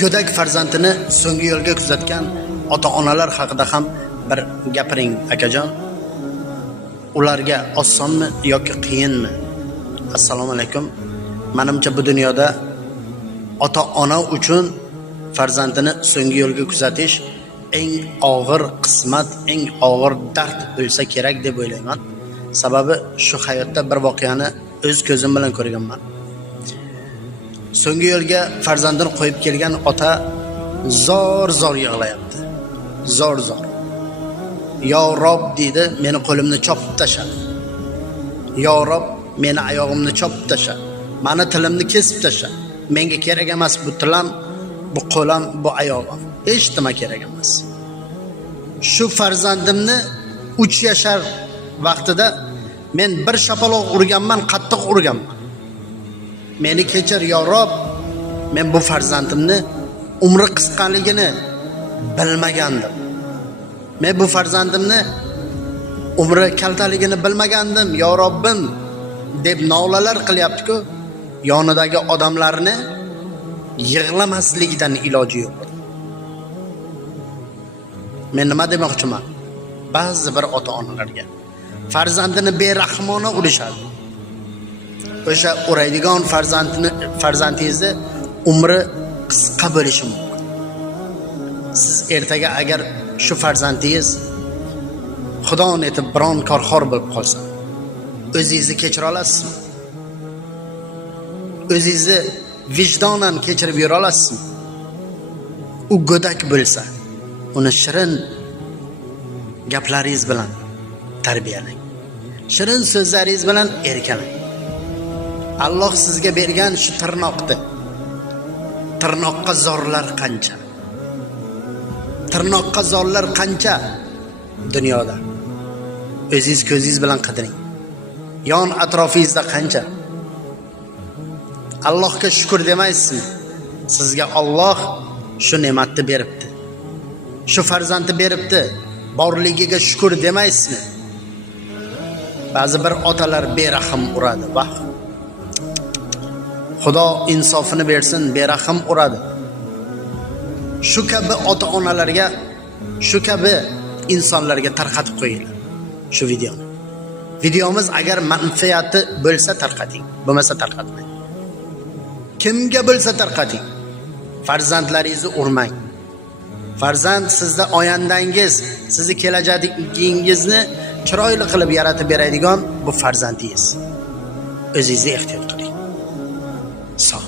go'dak farzandini so'nggi yo'lga kuzatgan ota-onalar haqida ham bir gapiring akajon. Ularga osonmi yoki qiyinmi? Assalomu alaykum. Menimcha bu dunyoda ota-ona uchun farzandini so'nggi yo'lga kuzatish eng og'ir qismat, eng og'ir dard bo'lsa kerak deb o'ylayman. Sababi shu hayotda bir voqeani o'z ko'zim bilan ko'rganman. So'nggi yo'lga farzandini qo'yib kelgan ota zor yig'layapti. Zor. Yo Rob deydi, meni qo'limni chopib tasha. Yo Rob, meni oyog'imni chopib tasha. Meni tilimni kesib tasha. Menga kerak emas bu tilim, bu qo'lim, bu oyog'im. Hech nima kerak emas. Shu farzandimni 3 yashar vaqtida men bir shapaloq urganman, qattiq urganman. Meni kechir yo Rob, men bu farzandimni umri qisqaligini bilmagandim. Men bu farzandimni umri kaltaligini bilmagandim, yo Robbim deb novlalar qilyapti-ku, yonidagi odamlarni yig'lamasligidan iloji yo'q. Men nima demoqchiman? Ba'zi bir ota-onalarga farzandini berahmona urishadi. O'sha uraydigan farzandingizni umri qisqa bo'lishi mumkin. Siz ertaga agar shu farzandingiz xudo netib biron korxor bo'lib qolsa, o'zingizni kechira olasizmi? O'zingizni vijdonan kechirib yura olasizmi? U go'dak bo'lsa, uni shirin gaplaringiz bilan tarbiyalang. Shirin so'zlaringiz bilan erkalang. Alloh sizga bergan shu tirnoqqa zorlar qancha? Tirnoqqa zorlar qancha dunyoda? O'zingiz ko'zingiz bilan qidiring. Yon atrofingizda qancha? Allohga shukr demaysizmi? Sizga Alloh shu ne'matni beribdi. Shu farzandni beribdi. Borligiga shukr demaysizmi? Ba'zi bir otalar berahim uradi. Vah. Xudo insofini bersin, berahim uradi. Shu kabi ota-onalarga, shu kabi insonlarga tarqatib qo'yinglar shu videoni. Videomiz agar manfaati bo'lsa tarqating, bo'lmasa tarqatmang. Kimga bo'lsa tarqating. Farzandlaringizni urmang. Farzand sizda oyandangiz, sizni kelajagingizni chiroyli qilib yaratib beradigan bu farzandingiz. O'zingizni ehtiyot qiling. Sog'